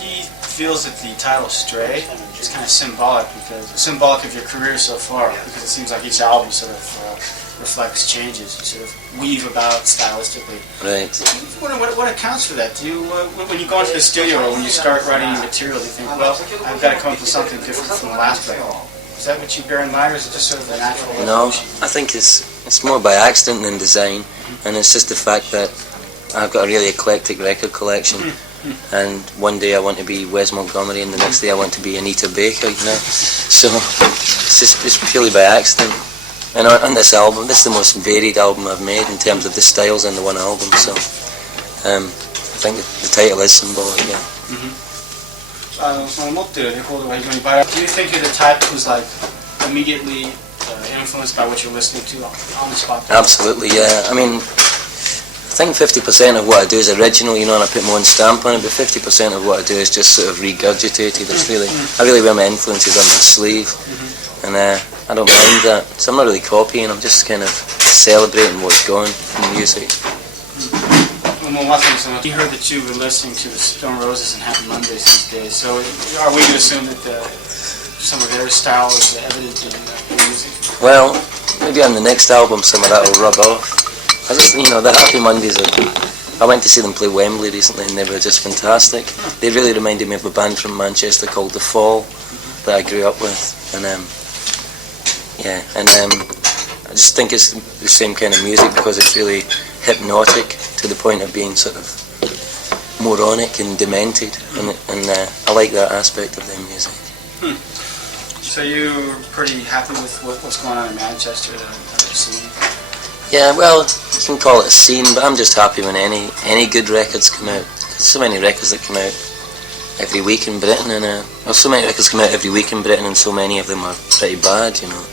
he feels that the title "Stray" is kind of symbolic of your career so far, because it seems like each album sort of reflects changes. You sort of weave about stylistically. Right. What accounts for that? Do you, when you go into the studio or when you start writing material, do you think, well, I've got to come up with something different from the last record? Is that what you bear in mind, or is it just sort of a natural evolution? No, I think it's more by accident than design, and it's just the fact that I've got a really eclectic record collection, and one day I want to be Wes Montgomery, and the next day I want to be Anita Baker, you know. So it's purely by accident. And on this album, this is the most varied album I've made in terms of the styles in the one album. So I think the title is symbolic. Yeah. Do you think you're the type who's like immediately influenced by what you're listening to on the spot? Absolutely, yeah. I mean, I think 50% of what I do is original, you know, and I put my own stamp on it, but 50% of what I do is just sort of regurgitated. It's really, I really wear my influences on my sleeve, and I don't mind that. So I'm not really copying, I'm just kind of celebrating what's going in music. You heard that you were listening to the Stone Roses and Happy Mondays these days, so are we to assume that some of their style is evident in the music? Well, maybe on the next album some of that will rub off. I just, you know, the Happy Mondays, I went to see them play Wembley recently and they were just fantastic. They really reminded me of a band from Manchester called The Fall that I grew up with, and I just think it's the same kind of music because it's really hypnotic to the point of being sort of moronic and demented, and I like that aspect of their music. So you're pretty happy with what's going on in Manchester, the scene? Yeah, well, you can call it a scene, but I'm just happy when any good records come out. There's so many records that come out every week in Britain, and so many records come out every week in Britain, and so many of them are pretty bad, you know.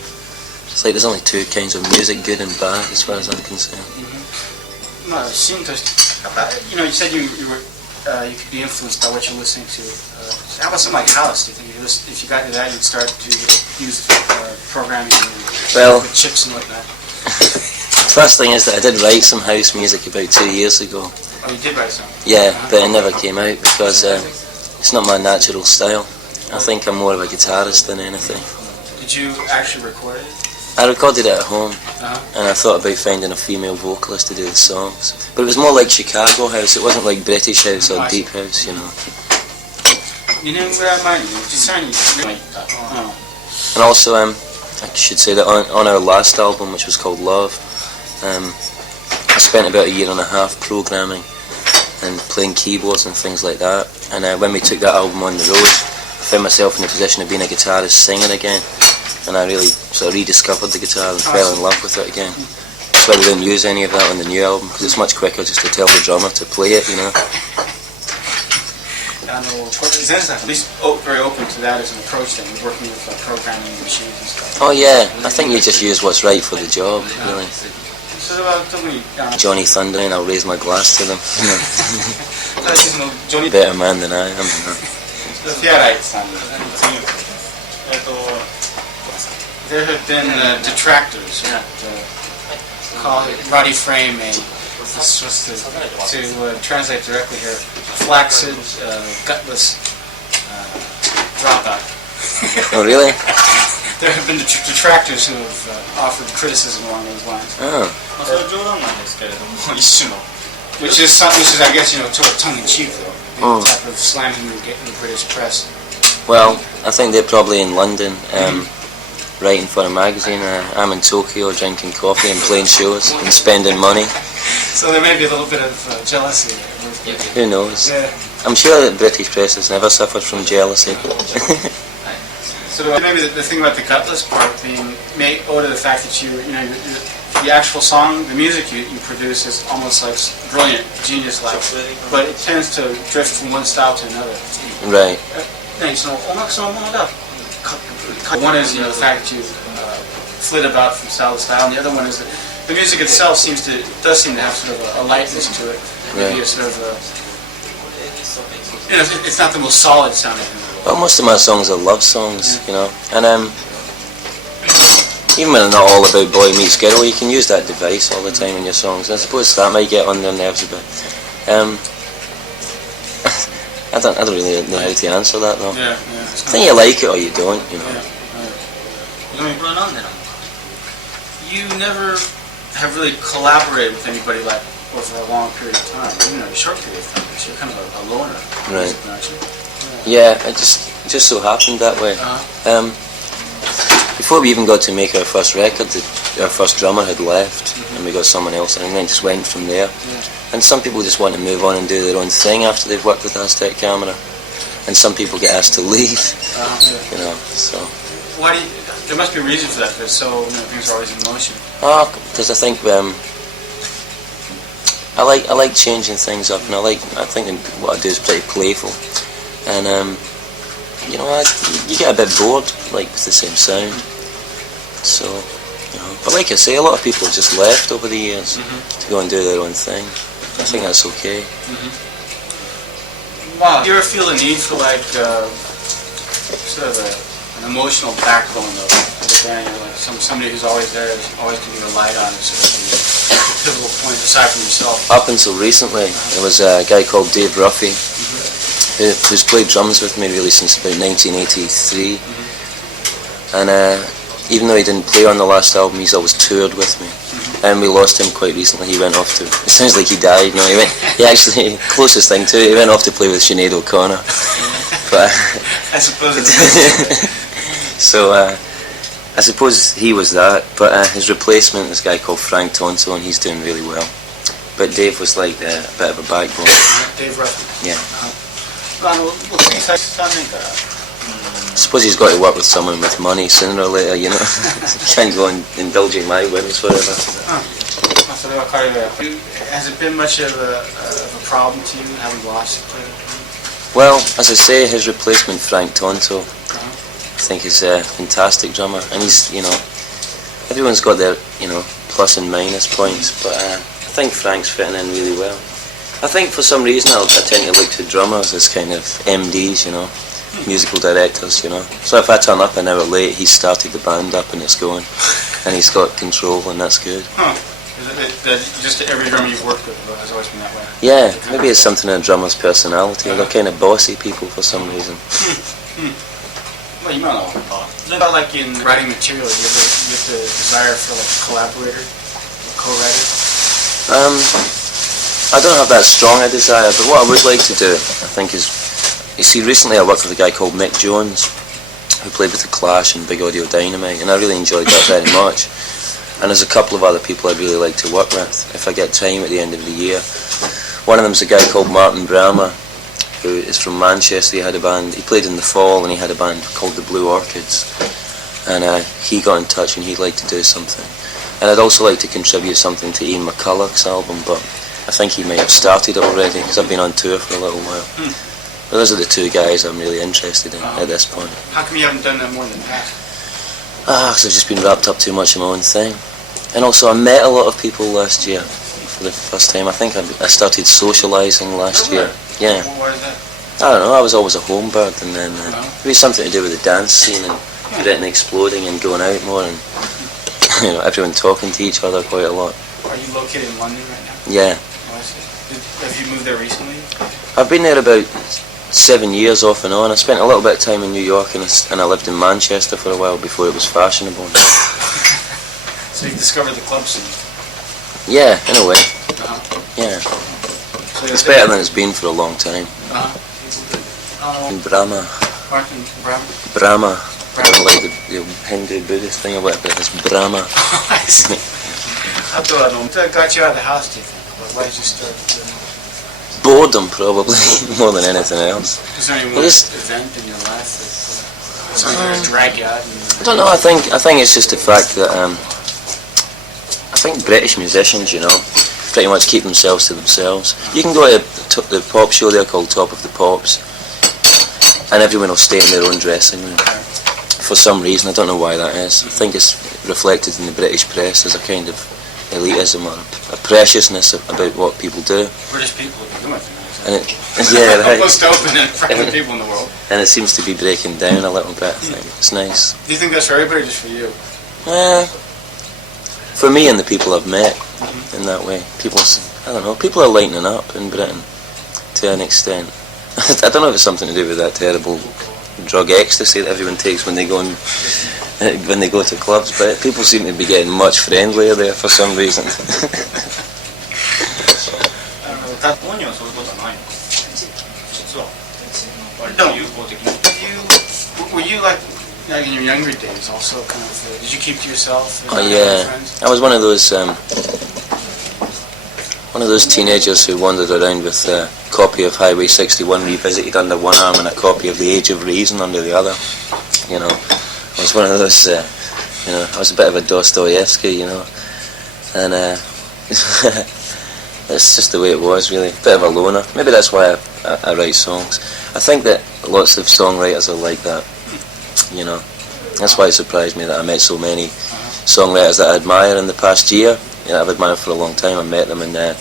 It's like there's only two kinds of music, good and bad, as far as I'm concerned. No, it seemed to, you know, you said you could be influenced by what you're listening to. How about something like House? Do you think if you got into that, you'd start to use programming with chips and whatnot? The first thing is that I did write some house music about 2 years ago. Oh, you did write some? Yeah, but it never came out because it's not my natural style. I think I'm more of a guitarist than anything. Did you actually record it? I recorded it at home, and I thought about finding a female vocalist to do the songs. But it was more like Chicago house, it wasn't like British house or deep house, you know. And also, I should say that on our last album, which was called Love, I spent about 1.5 years programming and playing keyboards and things like that. And when we took that album on the road, I found myself in the position of being a guitarist singer again. And I really sort of rediscovered the guitar and fell in love with it again. That's why we didn't use any of that on the new album, because it's much quicker just to tell the drummer to play it, you know. At least very open to that as an approach then, working with programming machines and stuff. Oh yeah, I think you just use what's right for the job, really. Johnny Thunder, and I'll raise my glass to them. Better man than I am. There have been detractors that call Roddy Frame to translate directly here, flaccid, gutless dropout. Oh really? There have been detractors who have offered criticism along those lines. Oh. Which is I guess, you know, sort of tongue-in-cheek though, the type of slamming you get in the British press. Well, I think they're probably in London. Writing for a magazine. I'm in Tokyo drinking coffee and playing shows and spending money. So there may be a little bit of jealousy there. Who knows? Yeah. I'm sure that British press has never suffered from jealousy. So maybe the thing about the gutless part being may owe to the fact that you know, the actual song, the music you produce is almost like brilliant, genius-like, but it tends to drift from one style to another. Right. One is, you know, the fact that you flit about from style to style, and the other one is that the music itself does seem to have sort of a lightness to it. Maybe a sort of you know, it's not the most solid sounding. Well, most of my songs are love songs, you know, and even when they're not all about boy meets girl, you can use that device all the time in your songs. I suppose that might get on their nerves a bit. I don't really know how to answer that though. Yeah, I think you like it or you don't, you know. Let me run on then. You never have really collaborated with anybody like over a long period of time, even a short period of time. So you're kind of a loner, right? Aren't you? Yeah, it just so happened that way. Before we even got to make our first record, our first drummer had left, and we got someone else, and then just went from there. And some people just want to move on and do their own thing after they've worked with Aztec Camera, and some people get asked to leave. You know, so. Why do you? There must be a reason for that, because so things are always in motion. Because I think I like changing things up, and I think what I do is pretty playful, and you know, you get a bit bored like with the same sound. So, you know, but like I say, a lot of people have just left over the years to go and do their own thing. I think that's okay. Wow. Do you ever feel the need for like sort of an emotional backbone of the band? You know, like somebody who's always there, always can be relied on, as sort of the pivotal point aside from yourself. Up until recently, there was a guy called Dave Ruffy, who's played drums with me really since about 1983, and even though he didn't play on the last album, he's always toured with me. And we lost him quite recently. He went off to, it sounds like he died. No, he actually, closest thing to it, he went off to play with Sinead O'Connor. But I suppose it's so I suppose he was that, but his replacement is a guy called Frank Tonto, and he's doing really well. But Dave was like a bit of a backbone. Dave Ruffin. Yeah. I suppose he's got to work with someone with money sooner or later, you know. He can't go on indulging my whims forever. Has it been much of a problem to you having lost it? Well, as I say, his replacement, Frank Tonto, I think is a fantastic drummer, and he's, you know, everyone's got their, you know, plus and minus points, but I think Frank's fitting in really well. I think for some reason I tend to look to drummers as kind of MDs, you know, musical directors, you know. So if I turn up an hour late, he's started the band up and it's going, and he's got control, and that's good. Just every drummer you've worked with has always been that way? Yeah, maybe it's something in a drummer's personality. They're kind of bossy people for some reason. Well, you might know about like in writing material, do you get the desire for like a collaborator, a co-writer? I don't have that strong a desire, but what I would like to do, I think, is, you see, recently I worked with a guy called Mick Jones, who played with The Clash and Big Audio Dynamite, and I really enjoyed that very much. And there's a couple of other people I'd really like to work with, if I get time at the end of the year. One of them's a guy called Martin Brammer, who is from Manchester. He had a band, he played in The Fall, and he had a band called The Blue Orchids. And he got in touch and he'd like to do something. And I'd also like to contribute something to Ian McCulloch's album, but I think he may have started it already, because I've been on tour for a little while. But those are the two guys I'm really interested in at this point. How come you haven't done that more in the past? Because I've just been wrapped up too much in my own thing. And also I met a lot of people last year for the first time. I think I started socialising last year. Yeah. Why is that? I don't know, I was always a home bird, and then maybe something to do with the dance scene and getting exploding and going out more, and you know, everyone talking to each other quite a lot. Are you located in London right now? Yeah. Oh, I see. Have you moved there recently? I've been there about 7 years off and on. I spent a little bit of time in New York, and I lived in Manchester for a while before it was fashionable. So you discovered the club scene? Yeah, in a way. Yeah. So It's better than it's been for a long time. In Brahma. Martin Brahma? Brahma. I don't like the Hindu Buddhist thing or whatever, it's Brahma. I see. I thought what got you out of the house, do you think? Why did you start doing that? Boredom, probably, more than anything else. Is there any one event in your life that's something that drag you out? I don't know, I think it's just the fact that I think British musicians, you know, pretty much keep themselves to themselves. You can go to the pop show there called Top of the Pops, and everyone will stay in their own dressing room. For some reason, I don't know why that is. I think it's reflected in the British press as a kind of elitism or a preciousness about what people do. British people are doing it. And yeah, right. Most open and friendly people in the world. And it seems to be breaking down a little bit, I think. It's nice. Do you think that's for everybody or just for you? For me and the people I've met, in that way. People, I don't know, people are lightening up in Britain to an extent. I don't know if it's something to do with that terrible drug ecstasy that everyone takes when they go to clubs, but people seem to be getting much friendlier there for some reason. Were you like in your younger days also kind of, did you keep to yourself? Oh yeah, I was one of those teenagers who wandered around with a copy of Highway 61 Revisited under one arm and a copy of The Age of Reason under the other. You know, I was one of those, I was a bit of a Dostoevsky, and it's just the way it was, really. Bit of a loner. Maybe that's why I write songs. I think that lots of songwriters are like that, That's why it surprised me that I met so many songwriters that I admire in the past year. I've admired for a long time. I met them and they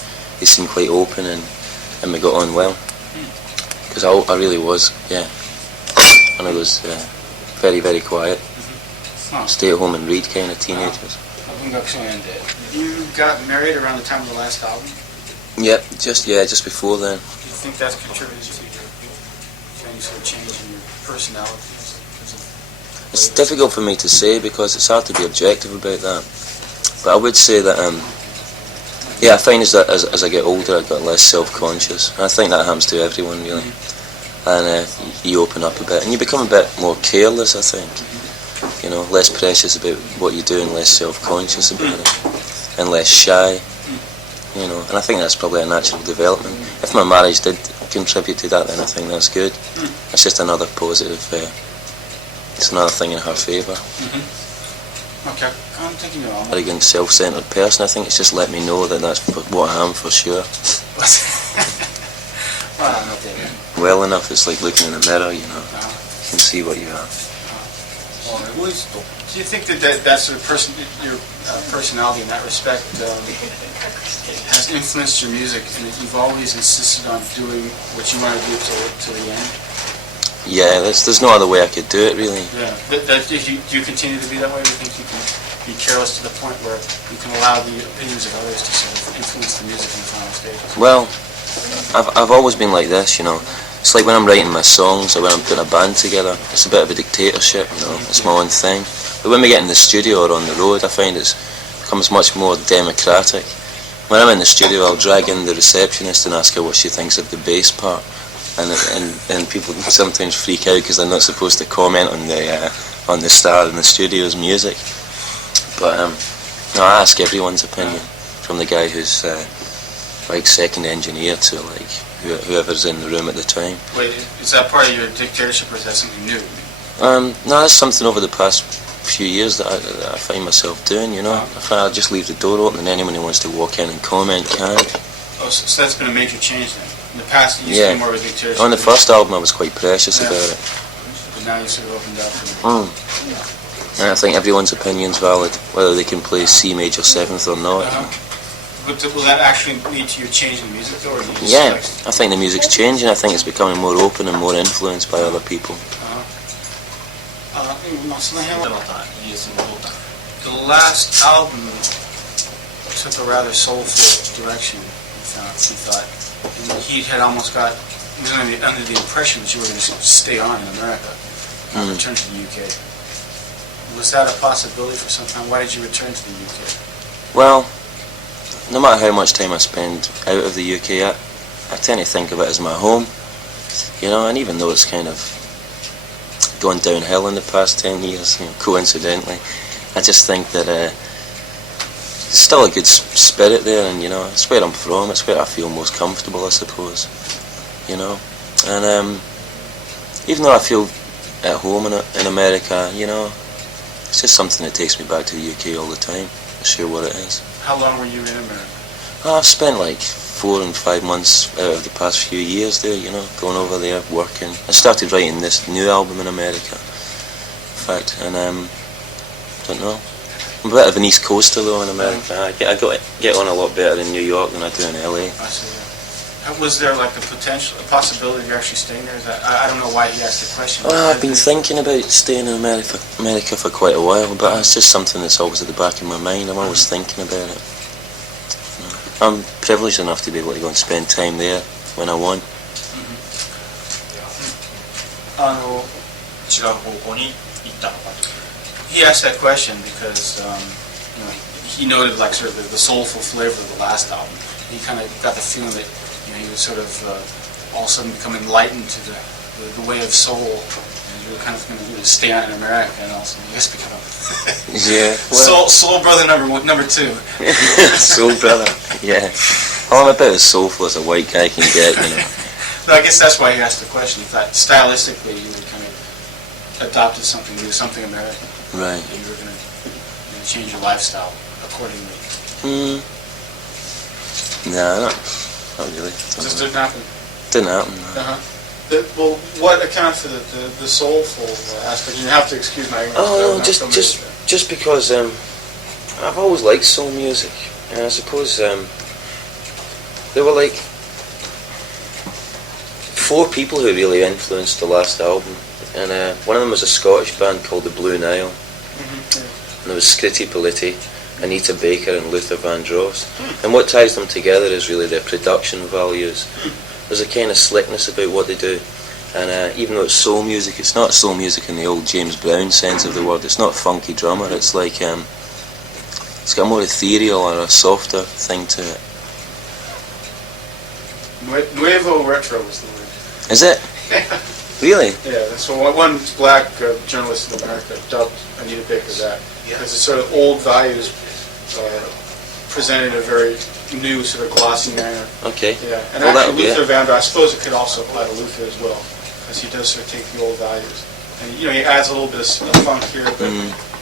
seemed quite open and we got on well. Because I really was, one of those very, very quiet, stay at home and read kind of teenagers. You got married around the time of the last album? Yep, just before then. Do you think that's contributed to any sort of change in your personality? It's difficult for me to say because it's hard to be objective about that. But I would say that, I find as I get older I got less self-conscious. And I think that happens to everyone really. And you open up a bit and you become a bit more careless, I think. Less precious about what you do and less self-conscious about it. And less shy. And I think that's probably a natural development. If my marriage did contribute to that, then I think that's good. It's just another positive, it's another thing in her favour. Okay, I'm taking it on. Arrogant, self-centred person, I think it's just let me know that that's what I am for sure. Well enough, it's like looking in a mirror, you can see what you are. Do you think that sort of your personality in that respect has influenced your music, and that you've always insisted on doing what you want to do till the end? Yeah, there's no other way I could do it, really. Yeah, but do you continue to be that way? Do you think you can be careless to the point where you can allow the opinions of others to sort of influence the music in the final stages? Well, I've always been like this, It's like when I'm writing my songs or when I'm putting a band together, it's a bit of a dictatorship, It's my own thing. But when we get in the studio or on the road, I find it becomes much more democratic. When I'm in the studio, I'll drag in the receptionist and ask her what she thinks of the bass part. And people sometimes freak out because they're not supposed to comment on the star in the studio's music. But I ask everyone's opinion, from the guy who's like second engineer to like whoever's in the room at the time. Wait, is that part of your dictatorship, or is that something new? No, that's something over the past few years that I find myself doing. I just leave the door open and anyone who wants to walk in and comment can. Oh, so that's been a major change then. In the past, it used to be more of a dictatorship. On the first album, I was quite precious about it. But now you sort of opened up. And I think everyone's opinion's valid, whether they can play C major 7th or not. But will that actually lead to your change in music, though? Or I think the music's changing. I think it's becoming more open and more influenced by other people. The last album took a rather soulful direction, you thought. And he had almost was under the impression that you were going to stay on in America and return to the UK. Was that a possibility for some time? Why did you return to the UK? Well, no matter how much time I spend out of the UK, I tend to think of it as my home. And even though it's kind of gone downhill in the past 10 years, coincidentally, I just think that there's still a good spirit there, and it's where I'm from, it's where I feel most comfortable, I suppose, and even though I feel at home in America, it's just something that takes me back to the UK all the time. I'm sure what it is. How long were you in America? I've spent like 4 and 5 months out of the past few years there, going over there, working. I started writing this new album in America, in fact, and don't know. I'm a bit of an East Coaster though in America. I get on a lot better in New York than I do in LA. I see. Was there like a possibility of you actually staying there? I don't know why he asked the question. Well, I've been thinking about staying in America for quite a while, but it's just something that's always at the back of my mind. I'm always thinking about it. I'm privileged enough to be able to go and spend time there when I want. 違う方向に行ったのかと。He asked that question because he noted like sort of the soulful flavor of the last album. He kind of got the feeling that he was sort of all of a sudden become enlightened to the way of soul. And you were kind of going to stay on in America and also you guys become soul brother number two. Soul brother, yeah. I'm about as soulful as a white guy can get, But I guess that's why he asked the question. He thought stylistically you had kind of adopted something new, something American. Right. And you were going to change your lifestyle accordingly. No, not really. Just didn't happen. Didn't happen. No. Well, what accounted for the soulful aspect? You have to excuse my ignorance. Oh no, just because I've always liked soul music, and I suppose there were like 4 people who really influenced the last album, and one of them was a Scottish band called the Blue Nile, and there was Scritti Politti, Anita Baker and Luther Vandross, and what ties them together is really their production values. There's a kind of slickness about what they do, and even though it's soul music, it's not soul music in the old James Brown sense of the word. It's not funky drummer. It's like it's got a more ethereal or a softer thing to it. Nuevo retro was the word. Is it? Really? Yeah, that's what one black journalist in America dubbed Anita Baker that. Because it's sort of old values presented in a very new, sort of glossy manner. Okay. Yeah, and well, actually Luther Vandross, I suppose it could also apply to Luther as well, because he does sort of take the old values. And he adds a little bit of funk here, but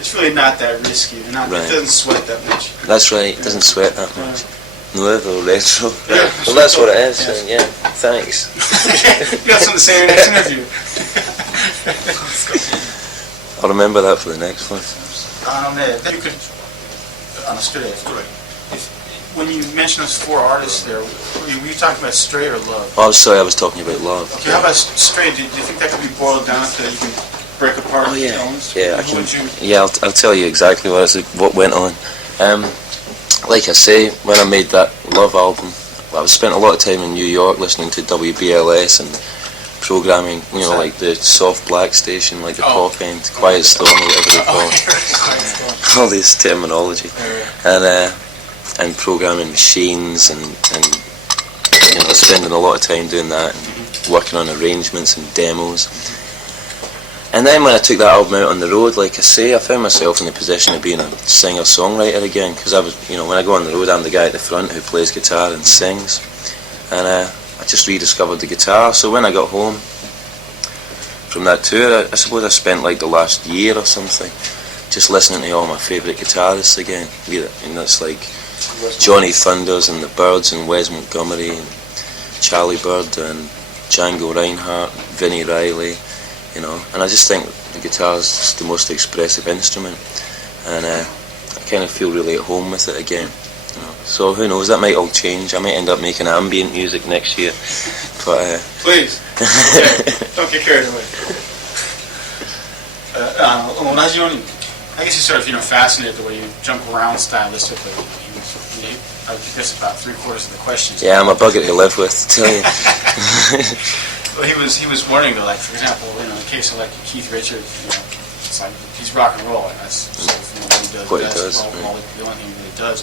it's really not that risky. It doesn't sweat that much. That's right, it doesn't sweat that much. Nuevo retro. Yeah, well, that's what it is. Yes. Yeah, thanks. You got something to say in your next interview. I'll remember that for the next one. You could, on Australia, when you mentioned those 4 artists there, were you talking about Stray or Love? Oh, sorry, I was talking about Love. Okay, how about Stray? Do you think that could be boiled down to you can break apart the tones? Yeah, I can. I'll tell you exactly what went on. Like I say, when I made that Love album, I spent a lot of time in New York listening to WBLS and programming, like the soft black station, like the pop end, Quiet Storm, or whatever they call it. All this terminology. And programming machines and spending a lot of time doing that and working on arrangements and demos. And then when I took that album out on the road, like I say, I found myself in the position of being a singer-songwriter again, because I was, when I go on the road, I'm the guy at the front who plays guitar and sings. And I just rediscovered the guitar. So when I got home from that tour, I suppose I spent like the last year or something just listening to all my favourite guitarists again. And that's like Johnny Thunders and the Byrds and Wes Montgomery and Charlie Bird and Django Reinhardt, Vinnie Riley, and I just think the guitar is just the most expressive instrument, and I kind of feel really at home with it again. So who knows, that might all change. I might end up making ambient music next year, but please, don't get carried away. I guess you're sort of fascinated the way you jump around stylistically. I guess about 3/4 of the questions. Yeah, I'm a bugger to live with, to tell you. Well, he was warning though, like for example, in the case of like Keith Richards, it's like he's rock and roll, and that's sort of what he does. The only thing he really does.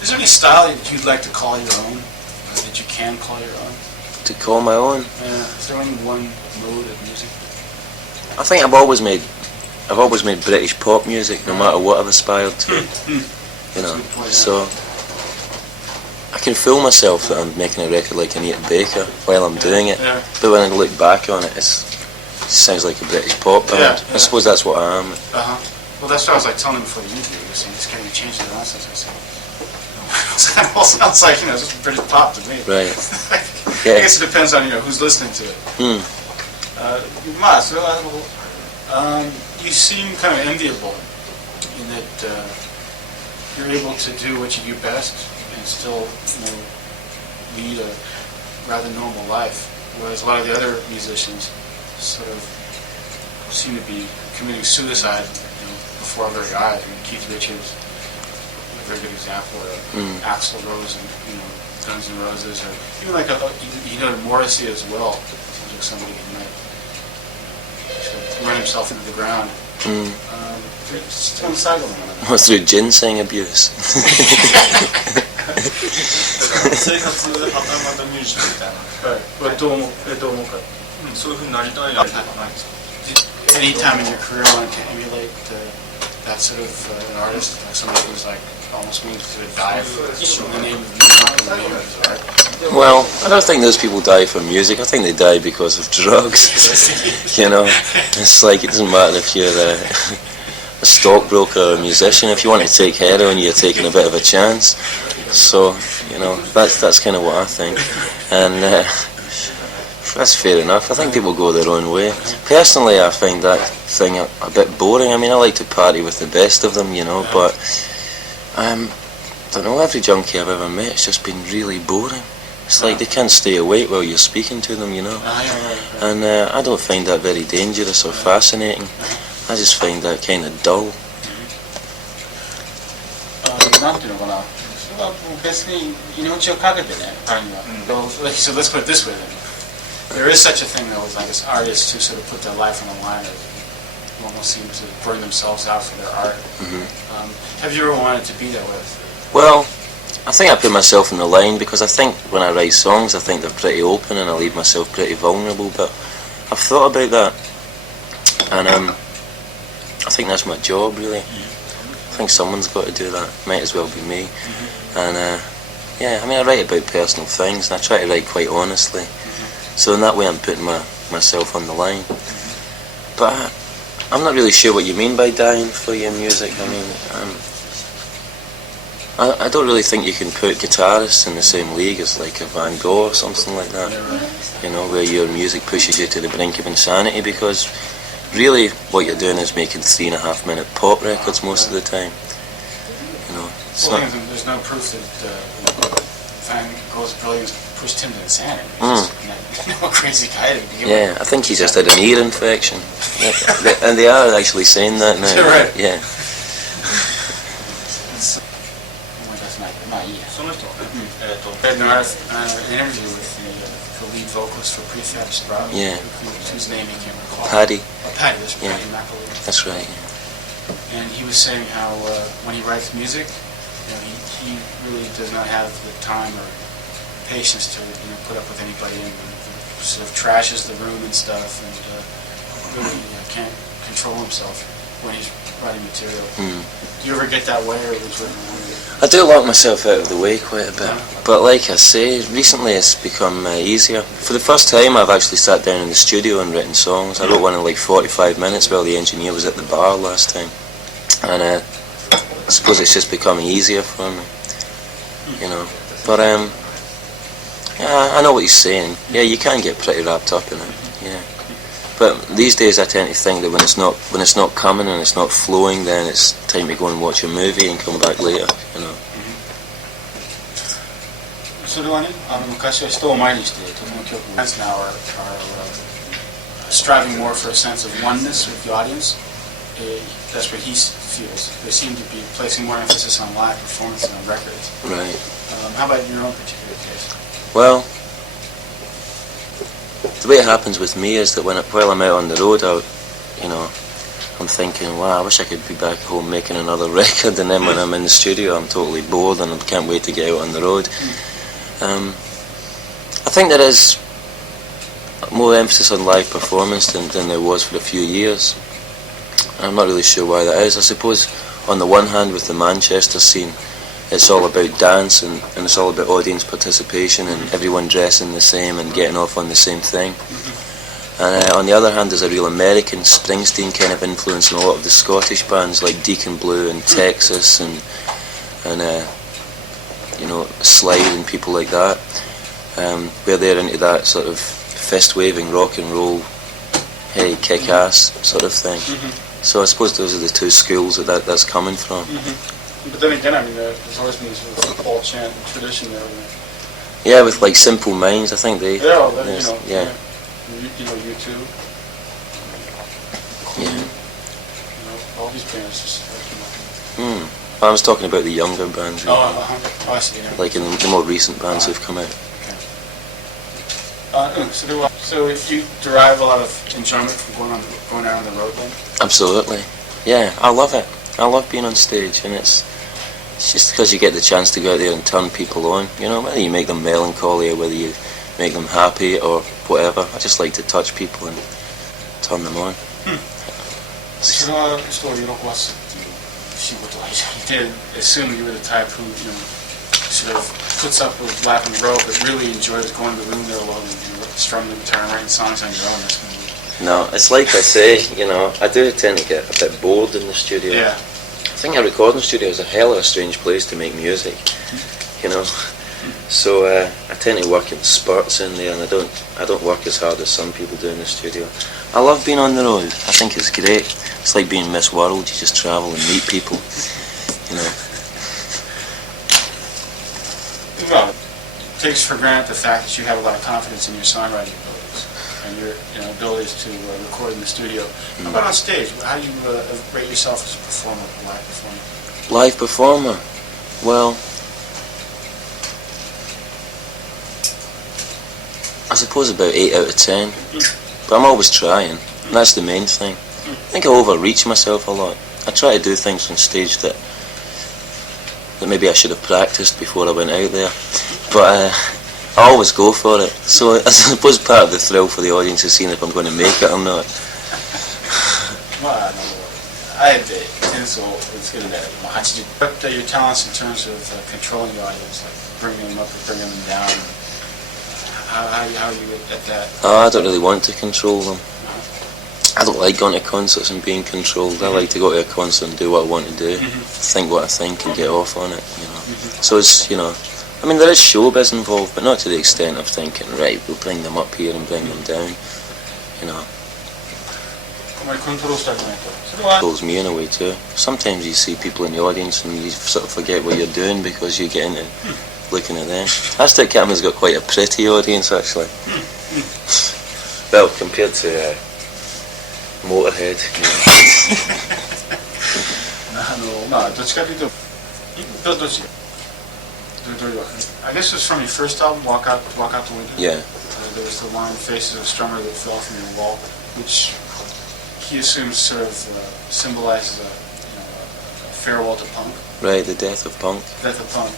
Is there any style that you'd like to call your own, or that you can call your own? To call my own? Is there any one mode of music? I think I've always made British pop music, no matter what I've aspired to. So I can fool myself that I'm making a record like Anita Baker while I'm doing it, but when I look back on it, it sounds like a British pop band. I suppose that's what I am. Well, that's what I was telling him before the interview. He was saying, "Just kind of changed the nonsense." I said, "It kind of all sounds like just British pop to me." Right. I guess it depends on who's listening to it. Mas, you seem kind of enviable in that you're able to do what you do best and still, lead a rather normal life, whereas a lot of the other musicians sort of seem to be committing suicide, before our very eyes. Keith Richards, a very good example, Axl Rose, and Guns N' Roses, or even like Morrissey as well. Seems like somebody who might himself into the ground. Just on the side of him. Or through ginseng abuse. 生活はまたミュージシャンみたいな。はい。これどう思うか。そういう風になりたいなってないですか。Any time in your career wanted to emulate that sort of an artist, like somebody who's like almost willing to die for the name of music and the name of his art? Well, I don't think those people die for music. I think they die because of drugs. You know, it's like it doesn't matter if you're a stockbroker or a musician. If you want to take heroin, you're taking a bit of a chance. So, you know, that's kind of what I think. And that's fair enough. I think people go their own way. Personally, I find that thing a bit boring. I mean, I like to party with the best of them, you know, but I don't know, every junkie I've ever met, it's just been really boring. It's like they can't stay awake while you're speaking to them, you know. And I don't find that very dangerous or fascinating. I just find that kind of dull. なんていうのかな。それはもう別に命をかけてね、彼には。So let's put it this way then. There is such a thing though as like as artists who sort of put their life on the line or almost seem to burn themselves out for their art. Have you ever wanted to be that way? Well, I think I put myself on the line because I think when I write songs, I think they're pretty open and I leave myself pretty vulnerable. But I've thought about that, and I think that's my job really. I think someone's got to do that. Might as well be me. And yeah, I mean, I write about personal things, and I try to write quite honestly. So in that way, I'm putting myself on the line. But I'm not really sure what you mean by dying for your music. I mean, I don't really think you can put guitarists in the same league as like a Van Gogh or something like that. You know, where your music pushes you to the brink of insanity, because really what you're doing is making 3.5-minute pop records most of the time. You know, it's not. There's no proof that Van Gogh's brilliance pushed him to insanity. No crazy guy to begin with. Yeah, I think he just had an ear infection. And they are actually saying that now. Right. Yeah. その人はね、I had an interview with the lead vocalist for Prefab Sprout, Yeah. whose name he can't recall. Paddy. Paddy, that's Yeah. Paddy McAleer. That's right. And he was saying how when he writes music, he really does not have the time or patience to put up with anybody and sort of trashes the room and stuff, and really can't control himself when he's writing material. Do you ever get that way, or was it? I do lock myself out of the way quite a bit, but like I say, recently it's become easier. For the first time I've actually sat down in the studio and written songs. I wrote one in like 45 minutes while the engineer was at the bar last time, and I suppose it's just becoming easier for me, you know. But yeah, I know what he's saying. Yeah, you can get pretty wrapped up in it, yeah. But these days I tend to think that when it's not coming and it's not flowing, then it's time to go and watch a movie and come back later, you know. それはね、昔は人を前にしてとても曲 now are striving more for a sense of oneness with the audience. That's what he feels. They seem to be placing more emphasis on live performance than on records. Right. How about in your own particular case? Well, the way it happens with me is that while I'm out on the road, I'm thinking, wow, I wish I could be back home making another record, and then when I'm in the studio I'm totally bored and I can't wait to get out on the road. I think there is more emphasis on live performance than there was for a few years. I'm not really sure why that is. I suppose on the one hand with the Manchester scene, it's all about dance and it's all about audience participation and everyone dressing the same and getting off on the same thing. And on the other hand, there's a real American Springsteen kind of influence in a lot of the Scottish bands like Deacon Blue and Texas and Slide and people like that, where they're into that sort of fist-waving rock and roll, hey, kick-ass sort of thing. So I suppose those are the two schools that's coming from. But then again, I mean, there's always been sort of Paul chant tradition there. Yeah, with like Simple Minds, I think they. Yeah, yeah. You too. Yeah. All these bands just. I was talking about the younger bands. Really. Oh, I see. Yeah. Like in the more recent bands who've come out. Okay. So if you derive a lot of enjoyment from going out on the road then? Absolutely. Yeah, I love it. I love being on stage, and it's just because you get the chance to go out there and turn people on, you know, whether you make them melancholy or whether you make them happy or whatever. I just like to touch people and turn them on. それは人を喜ばすっていう仕事が非常に assume you were the type who, you know, sort of puts up with laughing the road, but really enjoys going to the room there alone and strumming the guitar and writing songs on your own. That's going to be... No, it's like I say, you know, I do tend to get a bit bored in the studio. Yeah. I think a recording studio is a hell of a strange place to make music, you know. So I tend to work in spurts in there, and I don't work as hard as some people do in the studio. I love being on the road. I think it's great. It's like being Miss World. You just travel and meet people, you know. Well, it takes for granted the fact that you have a lot of confidence in your songwriting abilities and your abilities to record in the studio. How about on stage? How do you rate yourself as a performer, a live performer? Live performer? Well, I suppose about 8 out of 10. But I'm always trying, and that's the main thing. I think I overreach myself a lot. I try to do things on stage that maybe I should have practiced before I went out there. But I always go for it. So I suppose part of the thrill for the audience is seeing if I'm going to make it or not. Well, I it's good at that. But your talents in terms of controlling the audience, like bringing them up or bringing them down, how are you at that? I don't really want to control them. I don't like going to concerts and being controlled. I like to go to a concert and do what I want to do, think what I think and get off on it, you know. So it's, you know, I mean there is showbiz involved, but not to the extent of thinking, right, we'll bring them up here and bring them down, you know. Controls me in a way too. Sometimes you see people in the audience and you sort of forget what you're doing because you get into looking at them. Aztec Camera's got quite a pretty audience actually. Well, compared to Motorhead, you know. I guess it was from your first album, Walk Out the Window. Yeah. There was the line "Faces of a Strummer That Fell From Your Wall," which he assumes sort of symbolizes a farewell to punk. Right, the death of punk. Death of punk.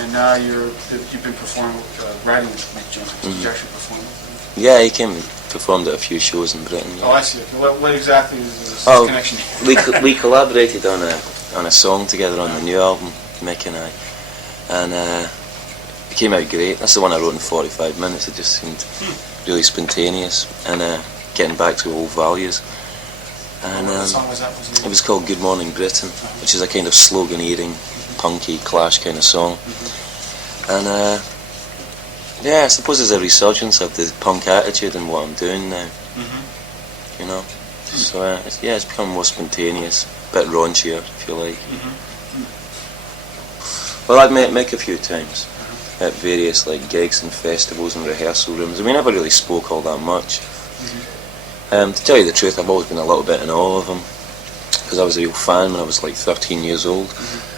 And now you've been performing, writing with Mick Jones. Did you actually perform with him? Yeah, he came and performed at a few shows in Britain. Yeah. Oh, I see. What exactly is the connection? we collaborated on a song together on the new album, Mick and I, and it came out great. That's the one I wrote in 45 minutes. It just seemed really spontaneous and getting back to old values. And what song was that? it was called Good Morning Britain, which is a kind of sloganeering, punky, Clash kind of song. And yeah, I suppose there's a resurgence of the punk attitude in what I'm doing now. You know, so it's become more spontaneous, a bit raunchier, if you like. Well, I've met Mick a few times at various like gigs and festivals and rehearsal rooms, and we never really spoke all that much. To tell you the truth, I've always been a little bit in awe of him because I was a real fan when I was like 13 years old.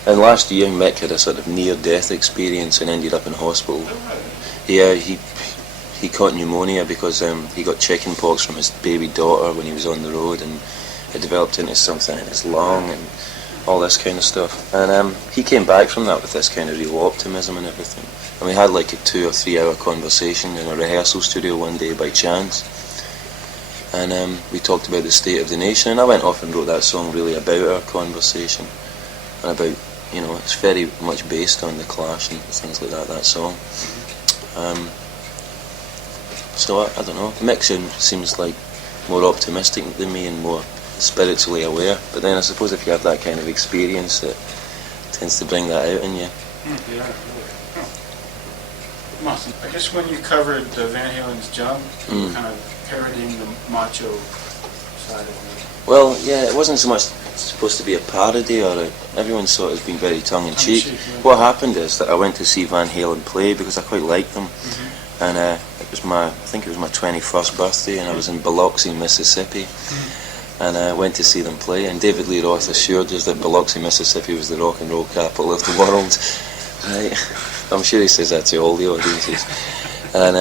And last year, Mick had a sort of near-death experience and ended up in hospital. Yeah, he caught pneumonia because he got chicken pox from his baby daughter when he was on the road, and it developed into something in his lung and all this kind of stuff. And he came back from that with this kind of real optimism and everything. And we had like a 2 or 3 hour conversation in a rehearsal studio one day by chance. And we talked about the state of the nation, and I went off and wrote that song really about our conversation and about, you know, it's very much based on the Clash and things like that song. So I don't know, Mick seems like more optimistic than me and more spiritually aware, but then I suppose if you have that kind of experience, it tends to bring that out in you. Yeah, really. I guess when you covered Van Halen's Jump, you were kind of parodying the macho side of it. Well, yeah, it wasn't so much supposed to be a parody, or everyone saw it as being very tongue-in-cheek. Yeah. What happened is that I went to see Van Halen play because I quite liked them, and I think it was my 21st birthday, and I was in Biloxi, Mississippi, and I went to see them play, and David Lee Roth assured us that Biloxi, Mississippi was the rock and roll capital of the world. Right? I'm sure he says that to all the audiences. And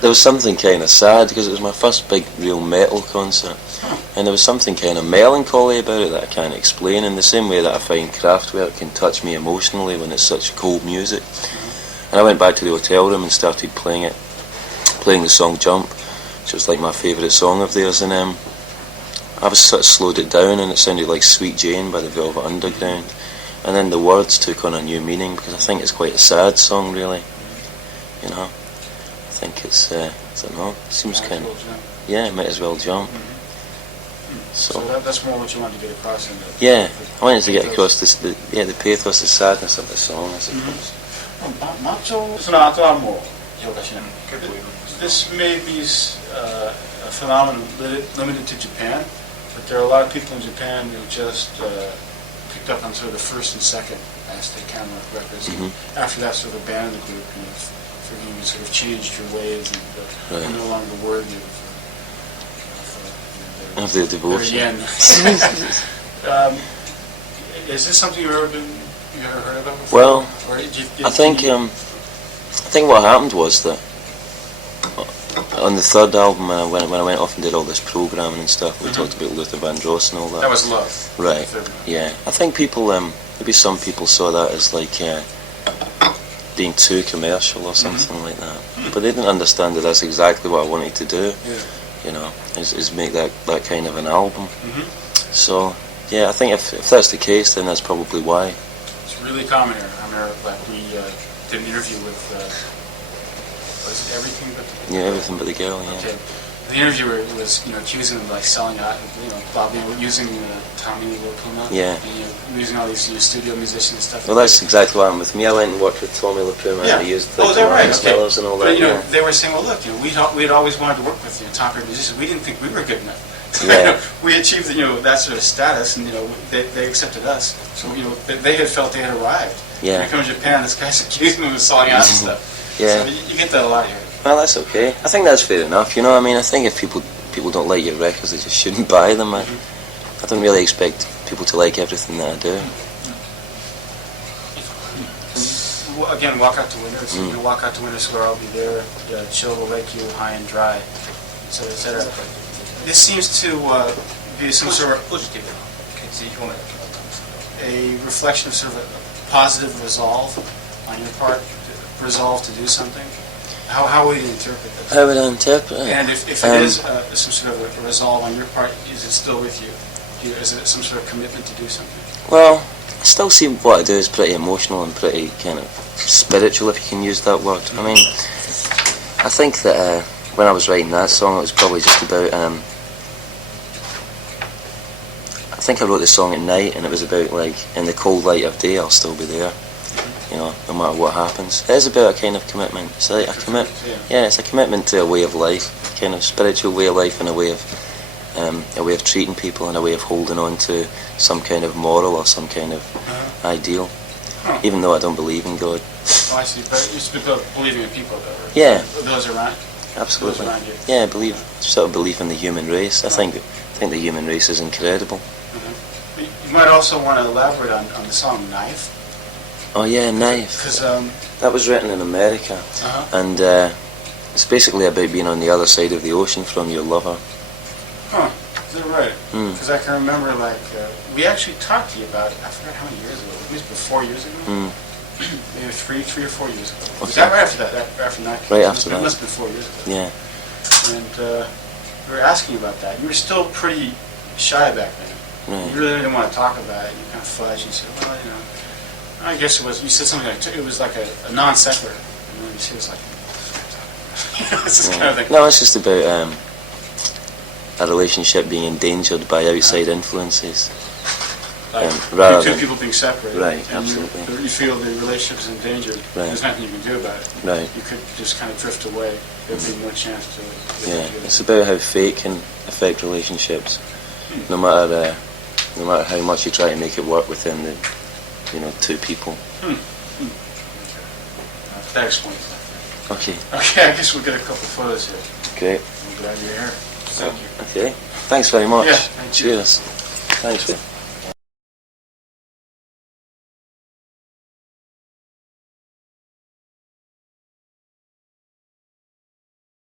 there was something kind of sad because it was my first big real metal concert, and there was something kind of melancholy about it that I can't explain, in the same way that I find Kraftwerk can touch me emotionally when it's such cold music. And I went back to the hotel room and started playing the song Jump, which was like my favourite song of theirs, and I was sort of slowed it down and it sounded like Sweet Jane by the Velvet Underground, and then the words took on a new meaning because I think it's quite a sad song, really, you know. I think it's, I don't know, it seems kind of, yeah, might as well jump. So that's more what you wanted to get across in the... Yeah, I wanted to get across this, the pathos, the sadness of the song, I suppose. マッチョその後はもう評価しない。This may be a phenomenon limited to Japan, but there are a lot of people in Japan who just picked up on sort of the first and second Aztec Camera records. After that, sort of abandoned the group, you sort of changed your ways and you're no longer worthy of the devotion. Is this something you've ever heard about before? Well, I think what happened was that on the third album, when I went off and did all this programming and stuff, we talked about Luther Vandross and all that. That was Love. Right. Yeah. I think people, maybe some people saw that as like being too commercial or something like that. But they didn't understand that that's exactly what I wanted to do. Yeah. You know, is make that kind of an album. So yeah, I think if that's the case, then that's probably why. It's really common here. I remember like we did an interview with was it Everything But the Yeah, Everything But the Girl. Yeah. Okay. The interviewer was accusing them of like selling out, Bob, using Tommy Lopuma. Yeah. And using all these studio musicians and stuff. Well, that's exactly what happened with me. I went and worked with Tommy Lopuma and he used the fellows and all that. But they were saying, well, look, we'd always wanted to work with top-tier musicians. We didn't think we were good enough. Yeah. We achieved that sort of status, and they accepted us. So they had felt they had arrived. Yeah. Here comes Japan. This guy's accusing them of selling out and stuff. Yeah. So you get that a lot here. Well, that's okay. I think that's fair enough. I mean, I think if people don't like your records, they just shouldn't buy them. I don't really expect people to like everything that I do. Well, again, Walk Out to Winter. So you Walk Out to Winter Square, I'll be there. Chill will wake you high and dry, etc. This seems to be some sort of a reflection of sort of a positive resolve on your part, resolve to do something. How would you interpret this? How would I interpret it? And if it is some sort of a resolve on your part, is it still with you? Is it some sort of commitment to do something? Well, I still see what I do is pretty emotional and pretty kind of spiritual, if you can use that word. I mean, I think that when I was writing that song, it was probably just about... I think I wrote the song at night, and it was about, like, in the cold light of day, I'll still be there. No matter what happens. It is about a kind of commitment. It's like it's a commitment to a way of life, a kind of spiritual way of life, and a way of treating people, and a way of holding on to some kind of moral or some kind of ideal. Even though I don't believe in God. Oh, I see. But you're still believing in people, though, right? Yeah. Those around. Absolutely. Those around you. Yeah, sort of belief in the human race. I think the human race is incredible. You might also want to elaborate on the song Knife. Oh yeah, Knife. Because that was written in America, and it's basically about being on the other side of the ocean from your lover. Huh? Is that right? Because I can remember, like, we actually talked to you about it. I forgot how many years ago. Maybe 4 years ago. Maybe three or 4 years ago. Okay. Was that right after that? After that? Right after that. It must have been 4 years ago. Yeah. And we were asking you about that. You were still pretty shy back then. Right. You really didn't want to talk about it. You kind of fudged. You said, well, I guess it was. You said something like it was like a non sequitur. And then she was like, it's this kind of thing. No, it's just about a relationship being endangered by outside influences. Like rather two than people being separated. Right, and absolutely. You feel the relationship is endangered. Right. There's nothing you can do about it. Right. You could just kind of drift away. There'd be no chance to. Yeah, it's about how fate can affect relationships. No matter how much you try to make it work within the two people. That explains that. Okay. Okay, I guess we'll get a couple photos here. Great. I'm glad you're here. Thank you. Okay. Thanks very much. Yeah, thank you. Cheers. Thanks.